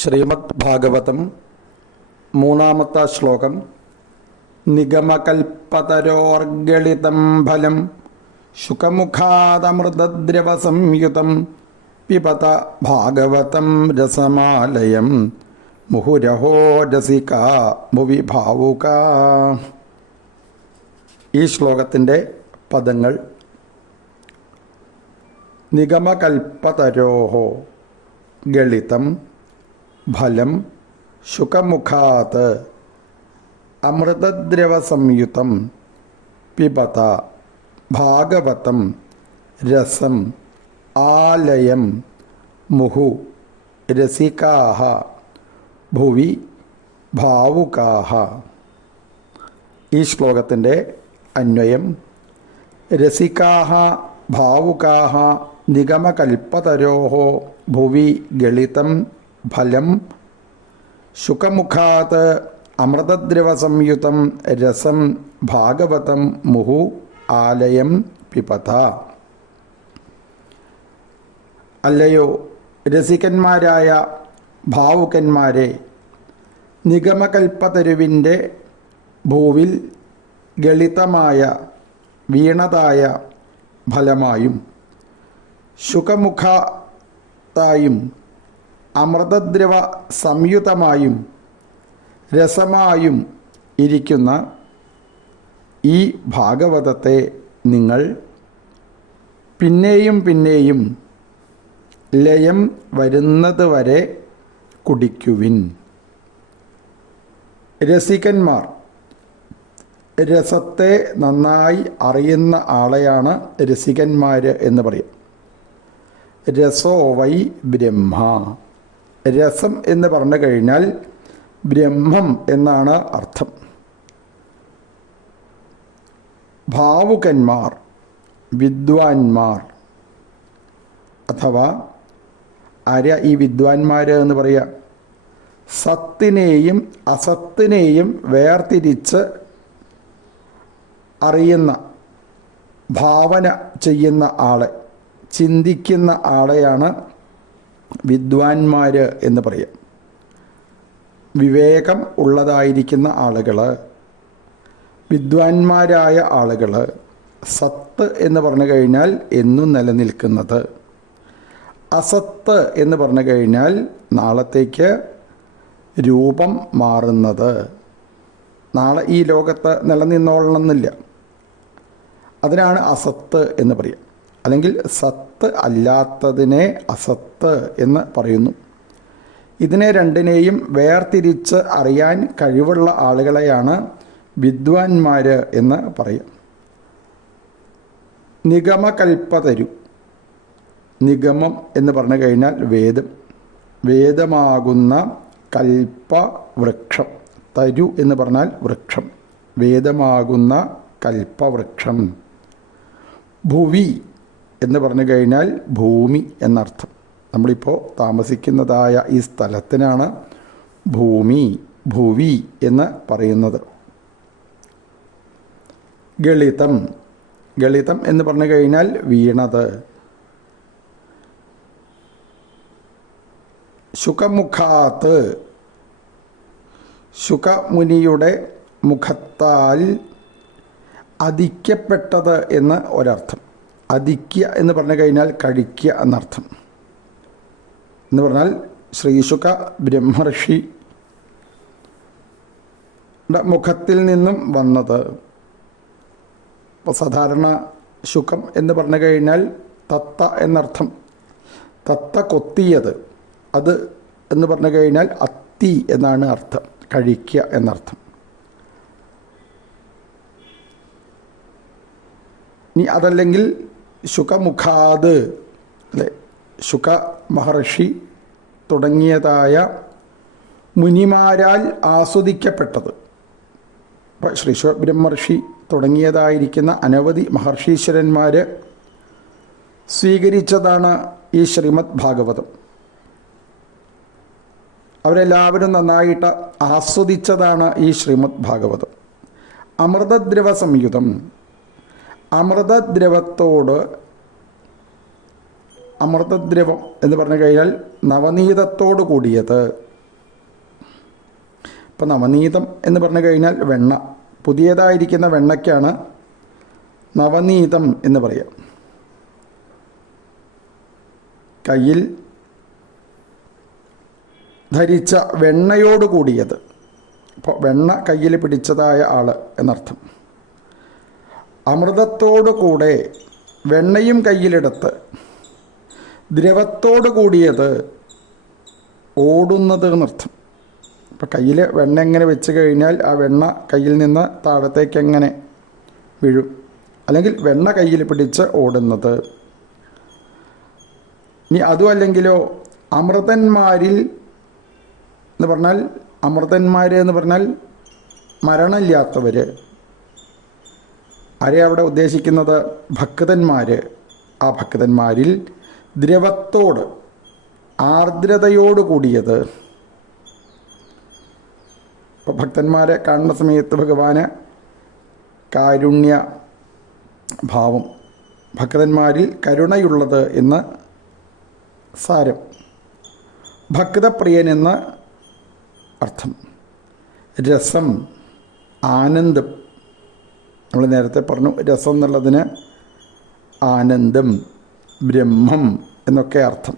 ശ്രീമദ് ഭാഗവതം മൂന്നാമത്തെ ശ്ലോകം. നിഗമകൽപ്പതരോർഗളിതം ഫലം ശുകമുഖാദമൃതദ്രവസംയുതം പിബത ഭാഗവതം രസമാലയം മുഹുരഹോ രസികാ ഭുവി ഭാവുകാ. ഈ ശ്ലോകത്തിൻ്റെ പദങ്ങൾ: നിഗമകൽപ്പതരോഹോ ഗളിതം ഫലം ശുകമുഖാത് അമൃതദ്രവസംയുതം പിബത ഭാഗവതം രസം ആലയം മുഹു രസികാഃ ഭുവി ഭാവുകാഃ. ഈ ശ്ലോകത്തിൻ്റെ അന്വയം: രസികാഃ ഭാവുകാഃ നിഗമകൽപ്പതരോഃ ഭുവി ഗളിതം ഫലം ശുകമുഖാത് അമൃതദ്രവസംയുതം രസം ഭാഗവതം മുഹു ആലയം പിബത. അല്ലയോ രസികന്മാരായ ഭാവുകന്മാരെ, നിഗമകൽപ്പതരുവിൻ്റെ ഭൂവിൽ ഗളിതമായ വീണതായ ഫലമായും ശുകമുഖത്തായും അമൃതദ്രവ സംയുതമായും രസമായും ഇരിക്കുന്ന ഈ ഭാഗവതത്തെ നിങ്ങൾ പിന്നെയും പിന്നെയും ലയം വരുന്നത് വരെ കുടിക്കുവിൻ. രസികന്മാർ, രസത്തെ നന്നായി അറിയുന്ന ആളെയാണ് രസികന്മാർ എന്ന് പറയും. രസോ വൈ ബ്രഹ്മ. രസം എന്ന് പറഞ്ഞു കഴിഞ്ഞാൽ ബ്രഹ്മം എന്നാണ് അർത്ഥം. ഭാവുകന്മാർ, വിദ്വാൻമാർ അഥവാ ആര്യ ഈ വിദ്വാൻമാർ എന്ന് പറയുക? സത്തിനെയും അസത്തിനെയും വേർതിരിച്ച് അറിയുന്ന, ഭാവന ചെയ്യുന്ന ആളെ, ചിന്തിക്കുന്ന ആളെയാണ് വിദ്വാൻമാർ എന്ന് പറയാം. വിവേകം ഉള്ളതായിരിക്കുന്ന ആളുകൾ, വിദ്വാൻമാരായ ആളുകൾ. സത്ത് എന്ന് പറഞ്ഞു കഴിഞ്ഞാൽ എന്നും നിലനിൽക്കുന്നത്. അസത്ത് എന്ന് പറഞ്ഞു കഴിഞ്ഞാൽ നാളത്തേക്ക് രൂപം മാറുന്നത്. നാളെ ഈ ലോകത്ത് നിലനിന്നോളണമെന്നില്ല. അതിനാണ് അസത്ത് എന്ന് പറയുക. അല്ലെങ്കിൽ സത്ത് അല്ലാത്തതിനെ അസത്ത് എന്ന് പറയുന്നു. ഇതിനെ രണ്ടിനെയും വേർതിരിച്ച് അറിയാൻ കഴിവുള്ള ആളുകളെയാണ് വിദ്വാൻമാർ എന്ന് പറയും. നിഗമകൽപ്പതരു. നിഗമം എന്ന് പറഞ്ഞു കഴിഞ്ഞാൽ വേദം. വേദമാകുന്ന കൽപ്പവൃക്ഷം. തരു എന്ന് പറഞ്ഞാൽ വൃക്ഷം. വേദമാകുന്ന കൽപ്പവൃക്ഷം. ഭുവി എന്ന് പറഞ്ഞു കഴിഞ്ഞാൽ ഭൂമി എന്നർത്ഥം. നമ്മളിപ്പോൾ താമസിക്കുന്നതായ ഈ സ്ഥലത്തിനാണ് ഭൂമി, ഭുവി എന്ന് പറയുന്നത്. ഗളിതം. ഗളിതം എന്ന് പറഞ്ഞു കഴിഞ്ഞാൽ വീണത്. ശുകമുഖാത്ത്. ശുകമുനിയുടെ മുഖത്താൽ അദിക്കപ്പെട്ടത് എന്ന് ഒരർത്ഥം. അദിക്കുക എന്ന് പറഞ്ഞു കഴിഞ്ഞാൽ കഴിക്കുക എന്നർത്ഥം. എന്ന് പറഞ്ഞാൽ ശ്രീശുക ബ്രഹ്മർഷിയുടെ മുഖത്തിൽ നിന്നും വന്നത്. ഇപ്പോൾ സാധാരണ ശുകം എന്ന് പറഞ്ഞു കഴിഞ്ഞാൽ തത്ത എന്നർത്ഥം. തത്ത കൊത്തിയത്. അത് എന്ന് പറഞ്ഞു കഴിഞ്ഞാൽ അത്തി എന്നാണ് അർത്ഥം. കഴിക്കുക എന്നർത്ഥം. ഇനി അതല്ലെങ്കിൽ ശുകമുഖാത്, അല്ലെ, ശുക മഹർഷി തുടങ്ങിയതായ മുനിമാരാൽ ആസ്വദിക്കപ്പെട്ടത്. ഇപ്പോൾ ശ്രീശുക ബ്രഹ്മർഷി തുടങ്ങിയതായിരിക്കുന്ന അനവധി മഹർഷീശ്വരന്മാർ സ്വീകരിച്ചതാണ് ഈ ശ്രീമദ് ഭാഗവതം. അവരെല്ലാവരും നന്നായിട്ട് ആസ്വദിച്ചതാണ് ഈ ശ്രീമദ് ഭാഗവതം. അമൃതദ്രവ സംയുതം. അമൃതദ്രവത്തോട് അമൃതദ്രവം എന്ന് പറഞ്ഞു കഴിഞ്ഞാൽ നവനീതത്തോടു കൂടിയത്, ഇപ്പം നവനീതം എന്ന് പറഞ്ഞു കഴിഞ്ഞാൽ വെണ്ണ, പുതിയതായിരിക്കുന്ന വെണ്ണയ്ക്കാണ് നവനീതം എന്ന് പറയുക. കയ്യിൽ ധരിച്ച വെണ്ണയോട് കൂടിയത്, അപ്പോൾ വെണ്ണ കയ്യിൽ പിടിച്ചതായ ആൾ എന്നർത്ഥം. അമൃതത്തോടു കൂടെ വെണ്ണയും കയ്യിലെടുത്ത് ദ്രവത്തോട് കൂടിയത് ഓടുന്നത് എന്നർത്ഥം. ഇപ്പം കയ്യിൽ വെണ്ണ എങ്ങനെ വെച്ച് കഴിഞ്ഞാൽ ആ വെണ്ണ കയ്യിൽ നിന്ന് താഴത്തേക്ക് എങ്ങനെ വീഴും, അല്ലെങ്കിൽ വെണ്ണ കയ്യിൽ പിടിച്ച് ഓടുന്നത്. ഇനി അതും അല്ലെങ്കിലോ അമൃതന്മാരിൽ എന്ന് പറഞ്ഞാൽ, അമൃതന്മാർ എന്ന് പറഞ്ഞാൽ മരണമില്ലാത്തവർ. ആരെയാണ് അവിടെ ഉദ്ദേശിക്കുന്നത്? ഭക്തന്മാർ. ആ ഭക്തന്മാരിൽ ദ്രവത്തോട്, ആർദ്രതയോട് കൂടിയത്. ഇപ്പോൾ ഭക്തന്മാരെ കാണുന്ന സമയത്ത് ഭഗവാന് കാരുണ്യ ഭാവം, ഭക്തന്മാരിൽ കരുണയുള്ളത് എന്ന് സാരം. ഭക്തപ്രിയനെന്ന് അർത്ഥം. രസം, ആനന്ദം. നമ്മൾ നേരത്തെ പറഞ്ഞു രസം എന്നുള്ളതിന് ആനന്ദം, ബ്രഹ്മം എന്നൊക്കെ അർത്ഥം.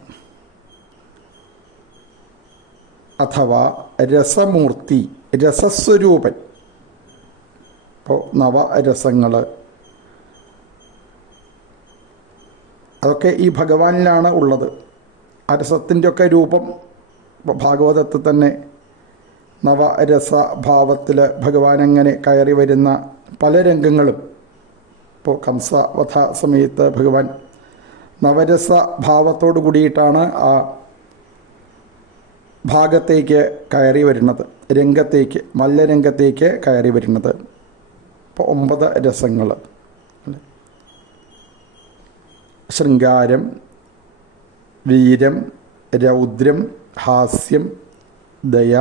അഥവാ രസമൂർത്തി, രസസ്വരൂപൻ. ഇപ്പോൾ നവരസങ്ങൾ അതൊക്കെ ഈ ഭഗവാനിലാണ് ഉള്ളത്. ആ രസത്തിൻ്റെയൊക്കെ രൂപം ഭാഗവതത്തിൽ തന്നെ നവരസഭാവത്തിൽ ഭഗവാൻ അങ്ങനെ കയറി വരുന്ന പല രംഗങ്ങളും. ഇപ്പോൾ കംസവധ സമയത്ത് ഭഗവാൻ നവരസഭാവത്തോടു കൂടിയിട്ടാണ് ആ ഭാഗത്തേക്ക് കയറി വരുന്നത്, രംഗത്തേക്ക്, മല്ലരംഗത്തേക്ക് കയറി വരുന്നത്. ഇപ്പോൾ 9 രസങ്ങൾ: ശൃംഗാരം, വീരം, രൗദ്രം, ഹാസ്യം, ദയ,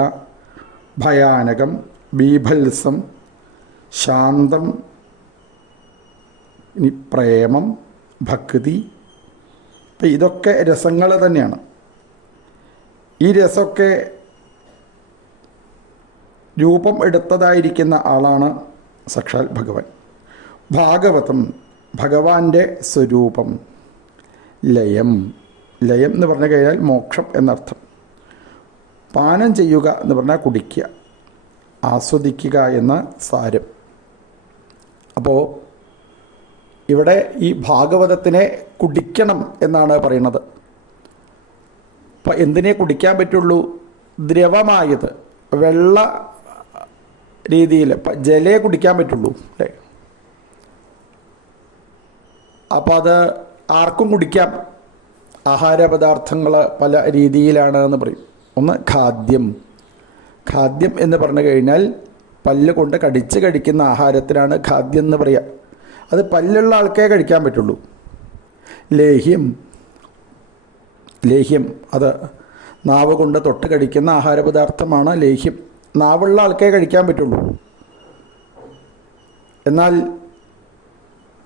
ഭയാനകം, ബീഭത്സം, ശാന്തം, ഇനി പ്രേമം, ഭക്തി. ഇപ്പം ഇതൊക്കെ രസങ്ങൾ തന്നെയാണ്. ഈ രസമൊക്കെ രൂപം എടുത്തതായിരിക്കുന്ന ആളാണ് സാക്ഷാൽ ഭഗവാൻ. ഭാഗവതം ഭഗവാന്റെ സ്വരൂപം. ലയം, ലയം എന്ന് പറഞ്ഞു കഴിഞ്ഞാൽ മോക്ഷം എന്നർത്ഥം. പാനം ചെയ്യുക എന്ന് പറഞ്ഞാൽ കുടിക്കുക, ആസ്വദിക്കുക എന്ന സാരം. അപ്പോൾ ഇവിടെ ഈ ഭാഗവതത്തിനെ കുടിക്കണം എന്നാണ് പറയുന്നത്. അപ്പം എന്തിനെ കുടിക്കാൻ പറ്റുള്ളൂ? ദ്രവമായത്, വെള്ള രീതിയിൽ. ഇപ്പം ജലേ കുടിക്കാൻ പറ്റുള്ളൂ അല്ലേ? അപ്പോൾ അത് ആർക്കും കുടിക്കാം. ആഹാരപദാർത്ഥങ്ങൾ പല രീതിയിലാണ് എന്ന് പറയും. ഒന്ന് ഖാദ്യം. ഖാദ്യം എന്ന് പറഞ്ഞു കഴിഞ്ഞാൽ പല്ല് കൊണ്ട് കടിച്ച് കഴിക്കുന്ന ആഹാരത്തിനാണ് ഖാദ്യം എന്ന് പറയുക. അത് പല്ലുള്ള ആൾക്കേ കഴിക്കാൻ പറ്റുള്ളൂ. ലേഹ്യം, ലേഹ്യം അത് നാവ് കൊണ്ട് തൊട്ട് കഴിക്കുന്ന ആഹാരപദാർത്ഥമാണ് ലേഹ്യം. നാവുള്ള ആൾക്കേ കഴിക്കാൻ പറ്റുള്ളൂ. എന്നാൽ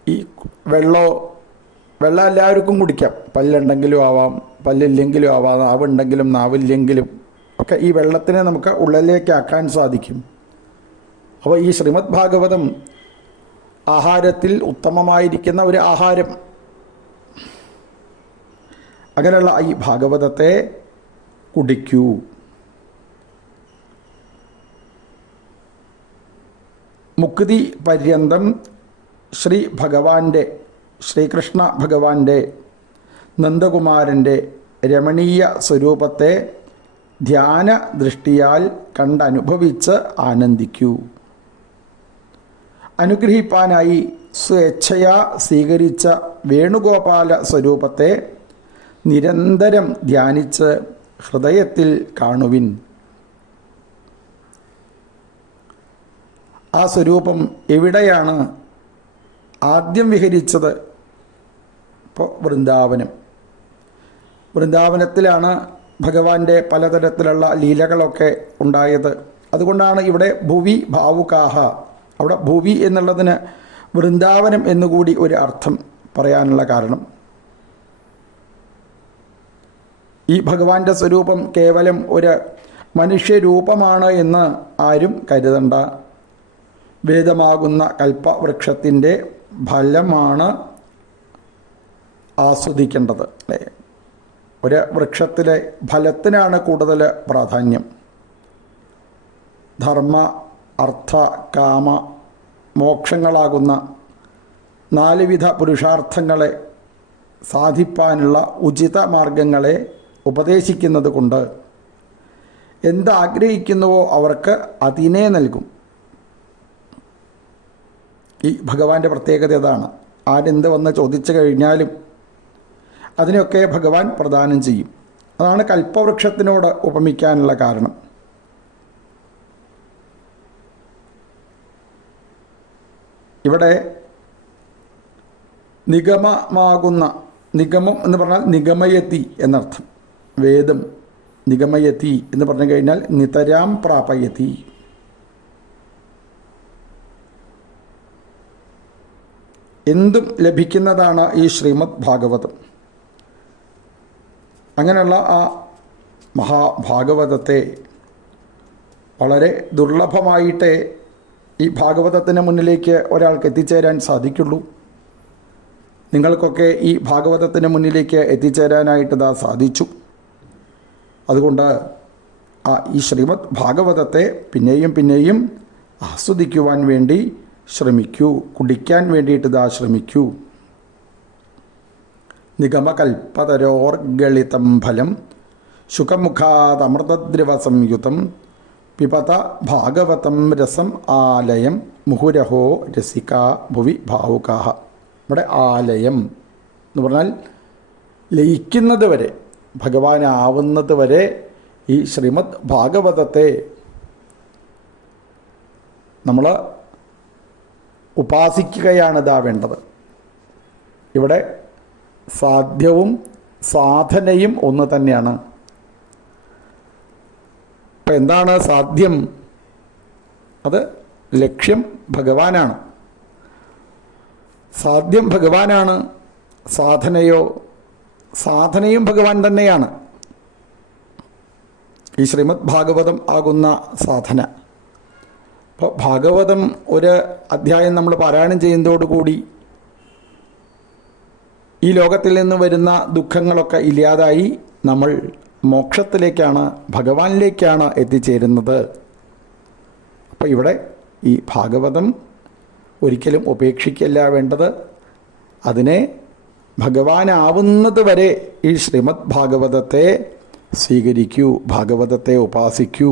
ഈ വെള്ളം എല്ലാവർക്കും കുടിക്കാം. പല്ലുണ്ടെങ്കിലും ആവാം, പല്ലില്ലെങ്കിലും ആവാം, നാവുണ്ടെങ്കിലും നാവില്ലെങ്കിലും ഒക്കെ ഈ വെള്ളത്തിനെ നമുക്ക് ഉള്ളിലേക്ക് ആക്കാൻ സാധിക്കും. അപ്പോൾ ഈ ശ്രീമദ് ഭാഗവതം ആഹാരത്തിൽ ഉത്തമമായിരിക്കുന്ന ഒരു ആഹാരം. അങ്ങനെയുള്ള ഈ ഭാഗവതത്തെ കുടിക്കൂ. മുക്തി പര്യന്തം ശ്രീ ഭഗവാന്റെ, ശ്രീകൃഷ്ണ ഭഗവാന്റെ, നന്ദകുമാരൻ്റെ രമണീയ സ്വരൂപത്തെ ധ്യാന ദൃഷ്ടിയാൽ കണ്ടനുഭവിച്ച് ആനന്ദിക്കൂ. അനുഗ്രഹിപ്പാനായി സ്വേച്ഛയാ സ്വീകരിച്ച വേണുഗോപാല സ്വരൂപത്തെ നിരന്തരം ധ്യാനിച്ച് ഹൃദയത്തിൽ കാണുവിൻ. ആ സ്വരൂപം എവിടെയാണ് ആദ്യം വിഹരിച്ചത്? ഇപ്പോൾ വൃന്ദാവനം. വൃന്ദാവനത്തിലാണ് ഭഗവാന്റെ പലതരത്തിലുള്ള ലീലകളൊക്കെ ഉണ്ടായത്. അതുകൊണ്ടാണ് ഇവിടെ ഭുവി ഭാവുകാഹ, അവിടെ ഭുവി എന്നുള്ളതിന് വൃന്ദാവനം എന്നുകൂടി ഒരു അർത്ഥം പറയാനുള്ള കാരണം. ഈ ഭഗവാന്റെ സ്വരൂപം കേവലം ഒരു മനുഷ്യരൂപമാണ് എന്ന് ആരും കരുതണ്ട. വേദമാകുന്ന കൽപ്പവൃക്ഷത്തിൻ്റെ ഫലമാണ് ആസ്വദിക്കേണ്ടത്. അല്ലേ? ഒരു വൃക്ഷത്തിലെ ഫലത്തിനാണ് കൂടുതൽ പ്രാധാന്യം. ധർമ്മ, അർത്ഥ, കാമ, മോക്ഷങ്ങളാകുന്ന 4 വിധ പുരുഷാർത്ഥങ്ങളെ സാധിപ്പാനുള്ള ഉചിത മാർഗങ്ങളെ ഉപദേശിക്കുന്നത് കൊണ്ട് എന്താഗ്രഹിക്കുന്നുവോ അവർക്ക് അതിനെ നൽകും. ഈ ഭഗവാന്റെ പ്രത്യേകത അതാണ്. ആരെന്ത് വന്ന് ചോദിച്ചു കഴിഞ്ഞാലും അതിനെയൊക്കെ ഭഗവാൻ പ്രദാനം ചെയ്യും. അതാണ് കൽപ്പവൃക്ഷത്തിനോട് ഉപമിക്കാനുള്ള കാരണം. ഇവിടെ നിഗമമാകുന്ന, നിഗമം എന്ന് പറഞ്ഞാൽ നിഗമയതി എന്നർത്ഥം. വേദം നിഗമയതി എന്ന് പറഞ്ഞു കഴിഞ്ഞാൽ നിതരാം പ്രാപയതി. എന്തും ലഭിക്കുന്നതാണ് ഈ ശ്രീമദ് ഭാഗവതം. അങ്ങനെയുള്ള ആ മഹാഭാഗവതത്തെ വളരെ ദുർലഭമായിട്ടേ ഈ ഭാഗവതത്തിന് മുന്നിലേക്ക് ഒരാൾക്ക് എത്തിച്ചേരാൻ സാധിക്കുള്ളൂ. നിങ്ങൾക്കൊക്കെ ഈ ഭാഗവതത്തിന് മുന്നിലേക്ക് എത്തിച്ചേരാനായിട്ട് ഇതാ സാധിച്ചു. അതുകൊണ്ട് ഈ ശ്രീമദ് ഭാഗവതത്തെ പിന്നെയും പിന്നെയും ആസ്വദിക്കുവാൻ വേണ്ടി ശ്രമിക്കൂ, കുടിക്കാൻ വേണ്ടിയിട്ട് ഇതാ ശ്രമിക്കൂ. നിഗമകൽപ്പതരോർഗളിതം ഫലം ശുഖമുഖാദമൃതദ്രവ സംയുതം പിബത ഭാഗവതം രസം ആലയം മുഹുരഹോ രസിക ഭുവി ഭാവുകാഹ. ഇവിടെ ആലയം എന്ന് പറഞ്ഞാൽ ലയിക്കുന്നത് വരെ, ഭഗവാനാവുന്നത് വരെ ഈ ശ്രീമദ് ഭാഗവതത്തെ നമ്മൾ ഉപാസിക്കുകയാണ് ഇതാ വേണ്ടത്. ഇവിടെ സാധ്യവും സാധനയും ഒന്ന് തന്നെയാണ്. ഇപ്പം എന്താണ് സാധ്യം? അത് ലക്ഷ്യം ഭഗവാനാണ്. സാധ്യം ഭഗവാനാണ്. സാധനയും ഭഗവാൻ തന്നെയാണ്. ഈ ശ്രീമദ് ഭാഗവതം ആകുന്ന സാധന. അപ്പോൾ ഭാഗവതം ഒരു അധ്യായം നമ്മൾ പാരായണം ചെയ്യുന്നതോടുകൂടി ഈ ലോകത്തിൽ നിന്ന് വരുന്ന ദുഃഖങ്ങളൊക്കെ ഇല്ലാതായി നമ്മൾ മോക്ഷത്തിലേക്കാണ്, ഭഗവാനിലേക്കാണ് എത്തിച്ചേരുന്നത്. അപ്പോൾ ഇവിടെ ഈ ഭാഗവതം ഒരിക്കലും ഉപേക്ഷിക്കല്ല വേണ്ടത്. അതിനെ ഭഗവാനാവുന്നത് വരെ ഈ ശ്രീമദ് ഭാഗവതത്തെ സ്വീകരിക്കൂ, ഭാഗവതത്തെ ഉപാസിക്കൂ.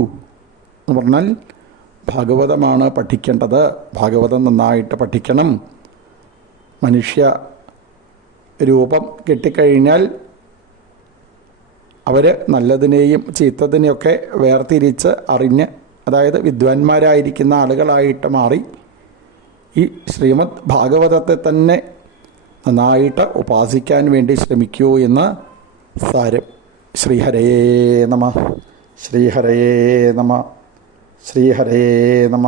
എന്ന് പറഞ്ഞാൽ ഭാഗവതമാണ് പഠിക്കേണ്ടത്. ഭാഗവതം നന്നായിട്ട് പഠിക്കണം. മനുഷ്യ രൂപം കിട്ടിക്കഴിഞ്ഞാൽ അവർ നല്ലതിനെയും ചീത്തതിനെയൊക്കെ വേർതിരിച്ച് അറിഞ്ഞ്, അതായത് വിദ്വാൻമാരായിരിക്കുന്ന ആളുകളായിട്ട് മാറി ഈ ശ്രീമദ് ഭാഗവതത്തെ തന്നെ നന്നായിട്ട് ഉപാസിക്കാൻ വേണ്ടി ശ്രമിക്കൂ എന്ന് സാരം. ശ്രീഹരേ നമ, ശ്രീഹരേ നമ, ശ്രീഹരേ നമ.